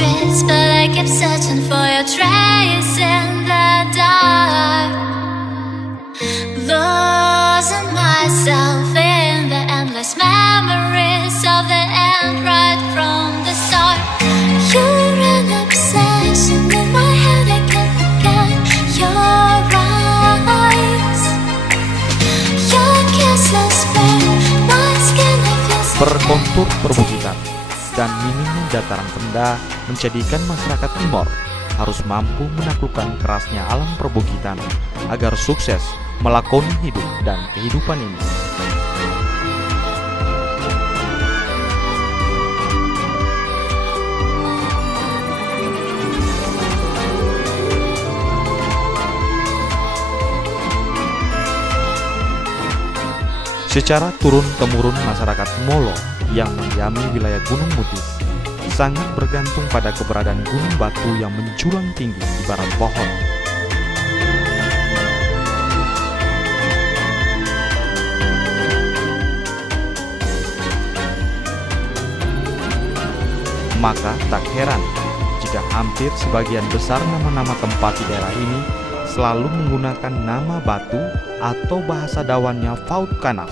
streets, but I keep searching for your trace in the dark. Losing myself in the endless memories of the end right from the start. You're an obsession in my head, I can't forget your eyes. Your kisses burn my skin, I feel so Berkontur perbukitan dan minimnya dataran rendah menjadikan masyarakat Timor harus mampu menaklukkan kerasnya alam perbukitan agar sukses melakoni hidup dan kehidupan ini. Secara turun-temurun masyarakat Molo yang mendiami wilayah Gunung Mutis sangat bergantung pada keberadaan gunung batu yang menjulang tinggi di barat pohon. Maka tak heran jika hampir sebagian besar nama-nama tempat di daerah ini selalu menggunakan nama batu atau bahasa Dawannya Faut Kanaf.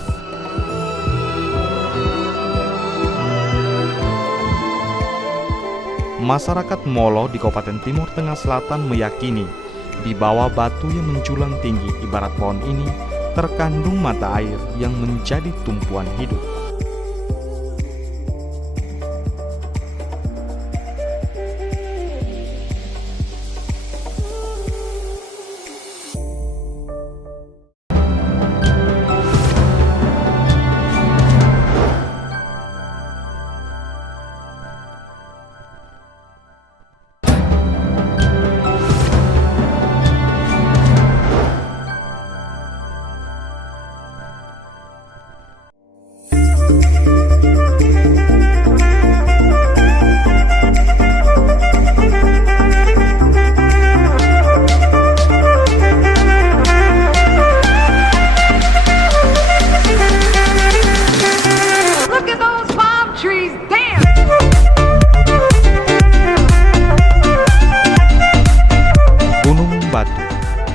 Masyarakat Molo di Kabupaten Timur Tengah Selatan meyakini di bawah batu yang menjulang tinggi ibarat pohon ini terkandung mata air yang menjadi tumpuan hidup.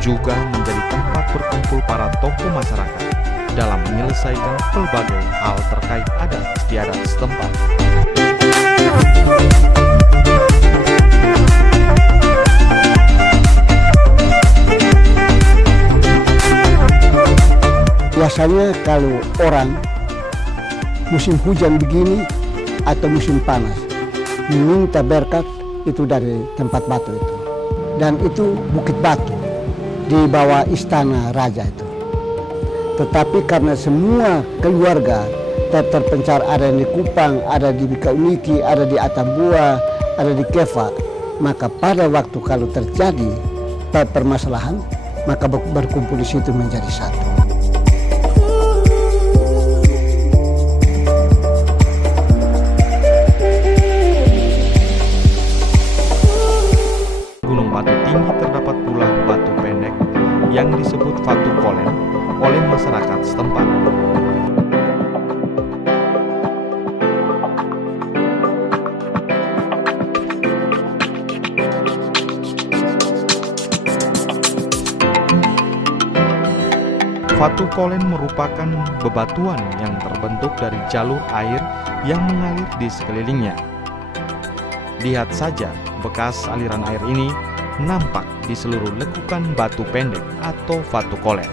Juga menjadi tempat berkumpul para tokoh masyarakat dalam menyelesaikan pelbagai hal terkait adat istiadat setempat. Biasanya kalau orang musim hujan begini atau musim panas meminta berkat itu dari tempat batu itu, dan itu Bukit Batu di bawah istana raja itu. Tetapi karena semua keluarga terpencar, ada di Kupang, ada di Bikauniki, ada di Atambua, ada di Kefa, maka pada waktu kalau terjadi permasalahan, maka berkumpul di situ menjadi satu. Gunung Batu Tinggi terdapat pula batu pendek yang disebut Fatu Kolen oleh masyarakat setempat. Fatu Kolen merupakan bebatuan yang terbentuk dari jalur air yang mengalir di sekelilingnya. Lihat saja bekas aliran air ini nampak di seluruh lekukan batu pendek atau Fatu Kolen.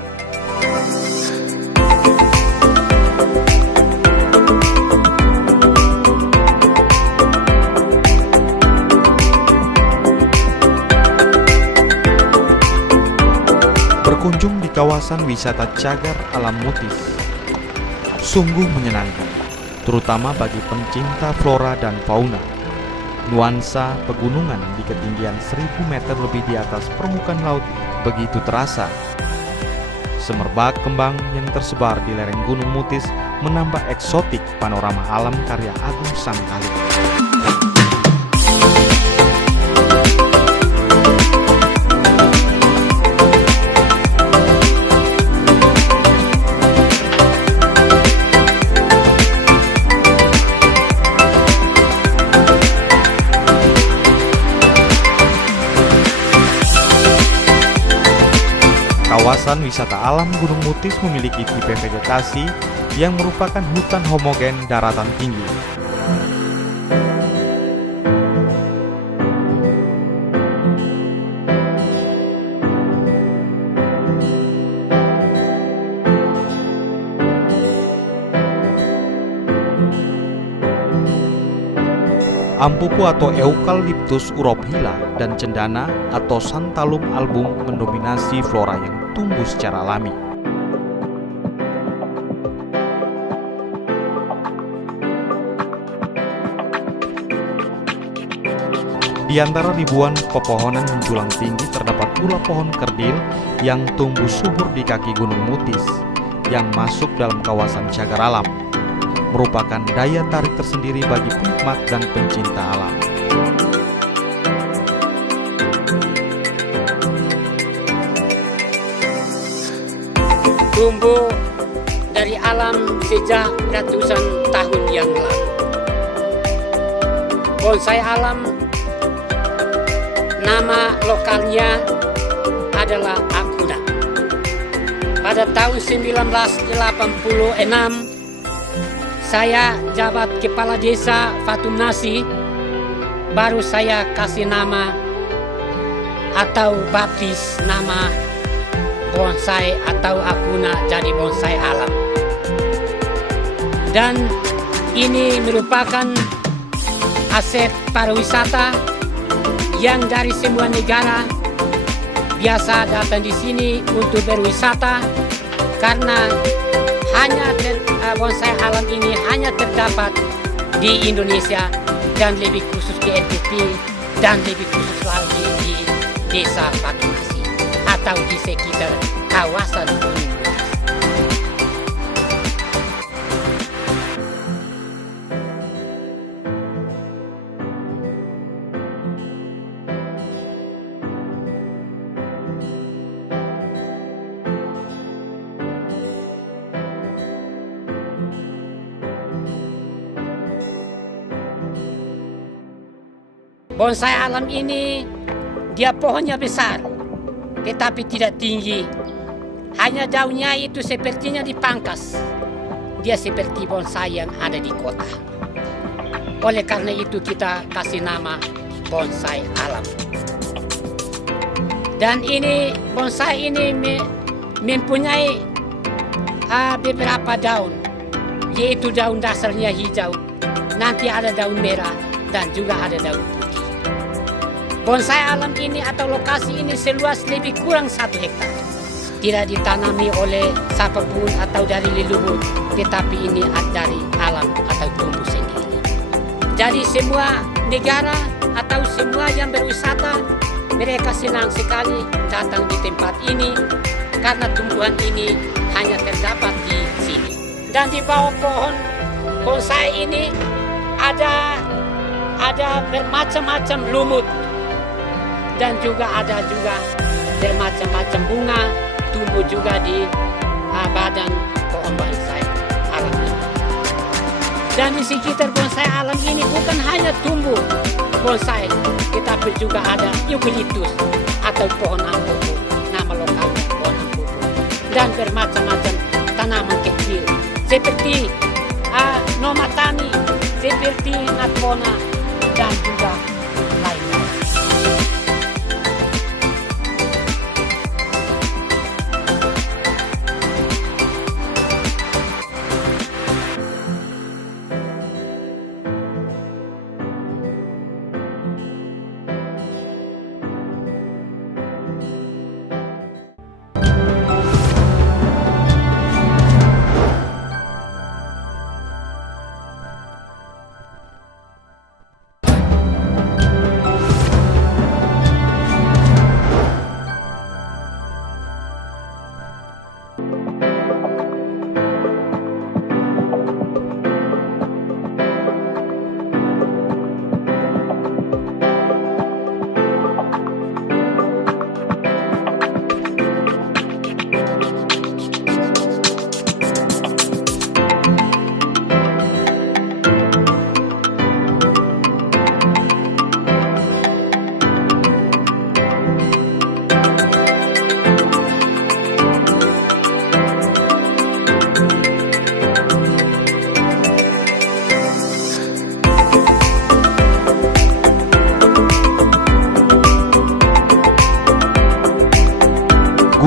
Berkunjung di kawasan wisata Cagar Alam Mutis sungguh menyenangkan, terutama bagi pencinta flora dan fauna. Nuansa pegunungan di ketinggian 1000 meter lebih di atas permukaan laut begitu terasa. Semerbak kembang yang tersebar di lereng Gunung Mutis menambah eksotik panorama alam karya Agung Sangkali. Kawasan wisata alam Gunung Mutis memiliki tipe vegetasi yang merupakan hutan homogen daratan tinggi. Ampupu atau Eucalyptus urophila dan cendana atau Santalum album mendominasi flora yang tumbuh secara alami. Di antara ribuan pepohonan menjulang tinggi terdapat pula pohon kerdil yang tumbuh subur di kaki Gunung Mutis yang masuk dalam kawasan cagar alam, merupakan daya tarik tersendiri bagi penikmat dan pencinta alam. Tumbuh dari alam sejak ratusan tahun yang lalu. Bonsai alam, nama lokalnya adalah Akuna. Pada tahun 1986, saya jabat kepala desa Fatumnasi, baru saya kasih nama atau baptis nama bonsai atau Akuna jadi bonsai alam. Dan ini merupakan aset pariwisata yang dari semua negara biasa datang di sini untuk berwisata, karena bonsai alam ini hanya terdapat di Indonesia dan lebih khusus di NTT dan lebih khusus lagi di desa Fatumnasi atau di sekitar kawasan Gunung Mutis. Bonsai alam ini dia pohonnya besar, tetapi tidak tinggi. Hanya daunnya itu sepertinya dipangkas. Dia seperti bonsai yang ada di kota. Oleh karena itu kita kasih nama bonsai alam. Dan ini bonsai ini mempunyai beberapa daun, yaitu daun dasarnya hijau, nanti ada daun merah dan juga ada daun putih. Bonsai alam ini atau lokasi ini seluas lebih kurang 1 hektar. Tidak ditanami oleh siapapun atau dari leluhur, tetapi ini dari alam atau tumbuh sendiri. Jadi semua negara atau semua yang berwisata, mereka senang sekali datang di tempat ini karena tumbuhan ini hanya terdapat di sini. Dan di bawah pohon bonsai ini ada bermacam-macam lumut. Dan juga ada bermacam-macam bunga tumbuh juga di badan pohon bonsai alam ini. Dan di sekitar bonsai alam ini bukan hanya tumbuh bonsai, tetapi juga ada eucalyptus atau pohon ampupu, nama lokalnya pohon ampupu. Dan bermacam-macam tanaman kecil seperti nomatani, seperti natpona dan juga lainnya.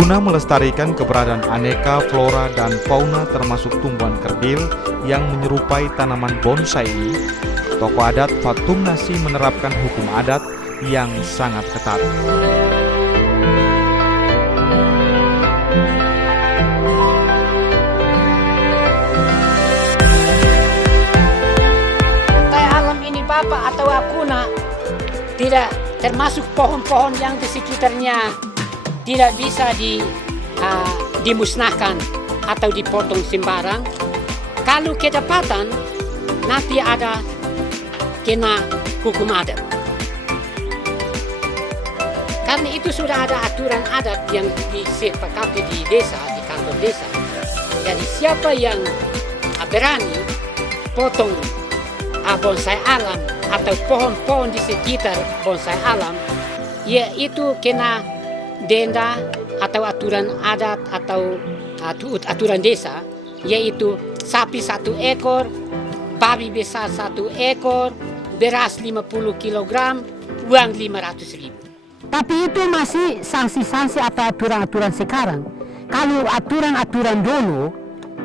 Guna melestarikan keberadaan aneka flora dan fauna termasuk tumbuhan kerdil yang menyerupai tanaman bonsai ini, tokoh adat Fatum Nasi menerapkan hukum adat yang sangat ketat. Alam ini Bapak atau Akuna tidak termasuk pohon-pohon yang di sekitarnya tidak bisa dimusnahkan atau dipotong sembarang. Kalau kedapatan nanti ada kena hukum adat. Karena itu sudah ada aturan adat yang disepakati di desa, di kantor desa. Jadi siapa yang berani potong bonsai alam atau pohon-pohon di sekitar bonsai alam, yaitu kena denda atau aturan adat atau aturan desa, yaitu sapi 1 ekor, babi besar 1 ekor, beras 50 kg, uang 500.000. Tapi itu masih sanksi-sanksi atau aturan-aturan sekarang. Kalau aturan-aturan dulu,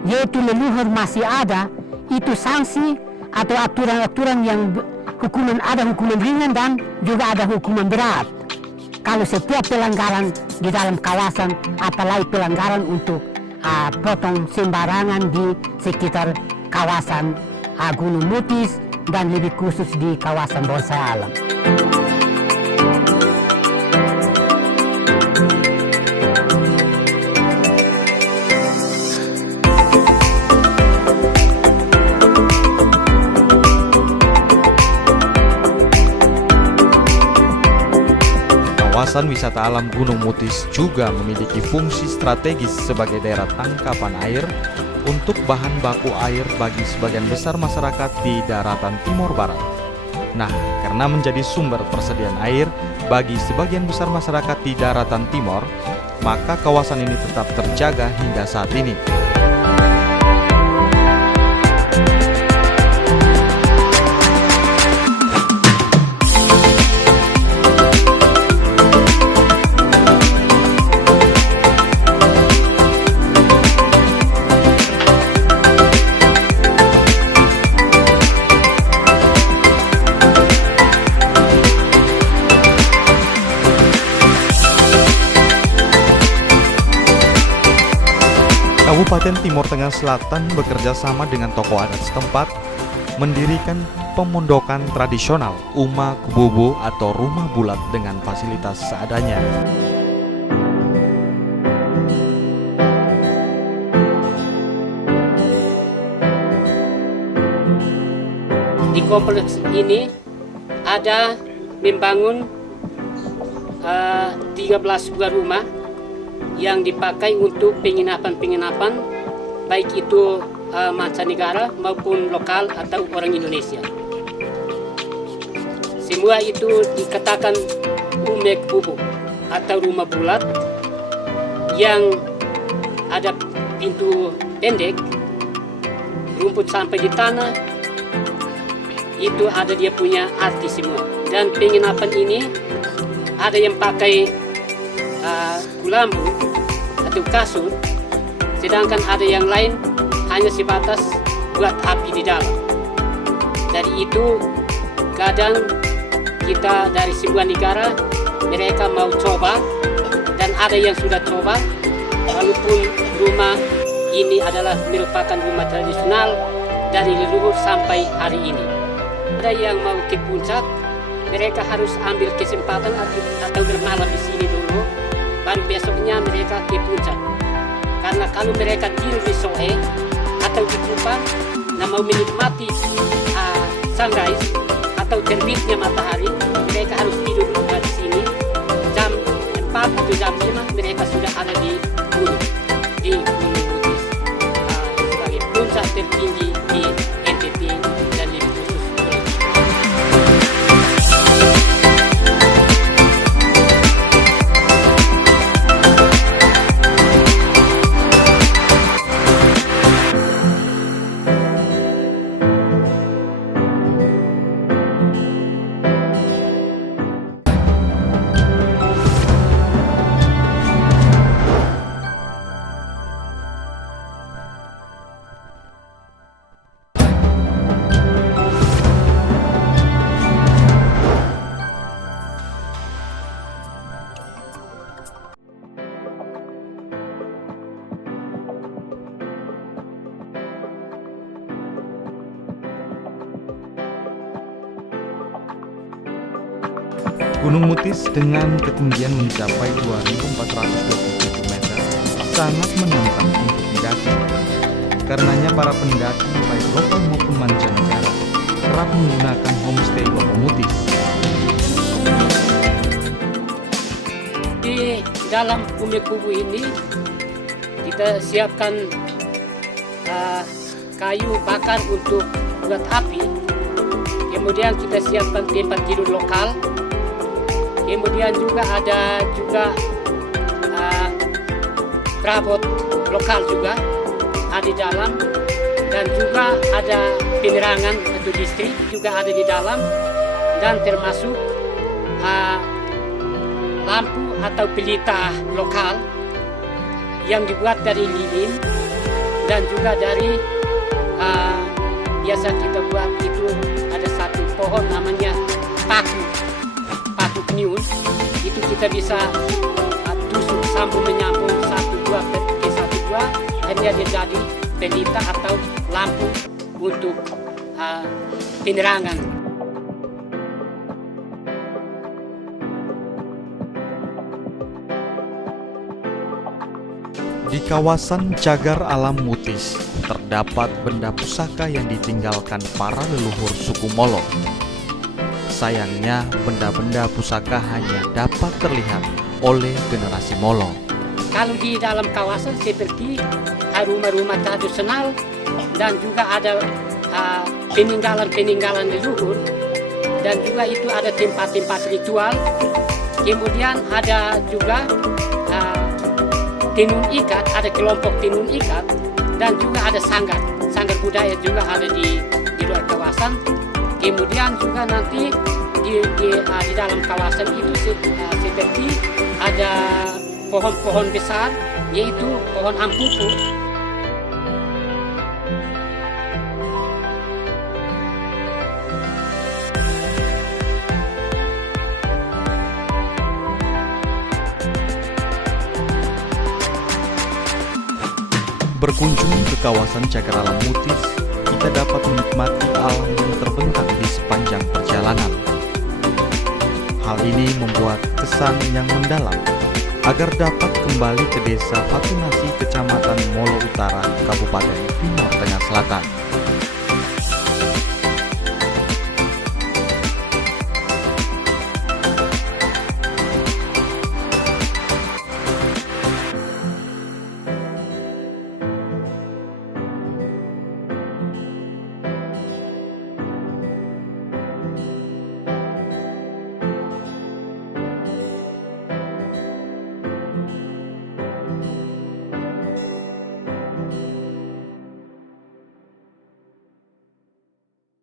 yaitu leluhur masih ada, itu sanksi atau aturan-aturan yang hukuman ada hukuman ringan dan juga ada hukuman berat. Kalau setiap pelanggaran di dalam kawasan, apalagi pelanggaran untuk potong sembarangan di sekitar kawasan Gunung Mutis dan lebih khusus di kawasan bonsai alam. Kawasan wisata alam Gunung Mutis juga memiliki fungsi strategis sebagai daerah tangkapan air untuk bahan baku air bagi sebagian besar masyarakat di daratan Timur Barat. Nah, karena menjadi sumber persediaan air bagi sebagian besar masyarakat di daratan timur, maka kawasan ini tetap terjaga hingga saat ini. Kabupaten Timur Tengah Selatan bekerja sama dengan tokoh adat setempat mendirikan pemondokan tradisional Uma Kubobo atau rumah bulat dengan fasilitas seadanya. Di kompleks ini ada membangun 13 buah rumah yang dipakai untuk penginapan-penginapan baik itu mancanegara maupun lokal atau orang Indonesia. Semua itu dikatakan Umek Bubu atau rumah bulat yang ada pintu pendek, rumput sampai di tanah, itu ada dia punya arti semua. Dan penginapan ini ada yang pakai kulambu atau kasur, sedangkan ada yang lain hanya sebatas buat api di dalam. Dari itu kadang kita dari sebuah negara mereka mau coba dan ada yang sudah coba, walaupun rumah ini adalah merupakan rumah tradisional dari leluhur sampai hari ini. Ada yang mau ke puncak, mereka harus ambil kesempatan atau bermalam di sini dulu, baru besoknya mereka ke puncak. Karena kalau mereka tidur di Soe atau di Kupang, mau menikmati sunrise atau terbitnya matahari, mereka harus tidur di sini. Jam 4 atau jam 5 mereka sudah ada di Gunung Mutis sebagai puncak tertinggi di NTT dan lebih khusus Pulau Tidung. Gunung Mutis dengan ketinggian mencapai 2.427 meter sangat menantang untuk didaki. Karenanya para pendaki baik lokal maupun mancanegara kerap menggunakan homestay Lopo Mutis. Di dalam Umi Kubu ini kita siapkan kayu bakar untuk buat api. Kemudian kita siapkan tempat tidur lokal. Kemudian juga ada perabot lokal juga ada di dalam, dan juga ada penerangan atau listrik juga ada di dalam, dan termasuk lampu atau pelita lokal yang dibuat dari lilin dan juga dari biasa kita buat itu ada satu pohon namanya paku kniun. Itu kita bisa tusuk sambung menyambung satu dua ke satu dua, akhirnya dia jadi pelita atau lampu untuk penerangan. Di kawasan Cagar Alam Mutis terdapat benda pusaka yang ditinggalkan para leluhur suku Molo. Sayangnya, benda-benda pusaka hanya dapat terlihat oleh generasi Molo. Kalau di dalam kawasan seperti rumah-rumah tradisional dan juga ada peninggalan-peninggalan leluhur, dan juga itu ada tempat-tempat ritual. Kemudian ada juga tenun ikat, ada kelompok tenun ikat, dan juga ada sanggar budaya juga ada di luar kawasan. Kemudian juga nanti di dalam kawasan itu seperti ada pohon-pohon besar, yaitu pohon ampupu. Berkunjung ke kawasan Cagar Alam Mutis, kita dapat menikmati alam yang terbentang di sepanjang perjalanan. Hal ini membuat kesan yang mendalam agar dapat kembali ke desa Fatunasi, Kecamatan Molo Utara, Kabupaten Timur Tengah Selatan.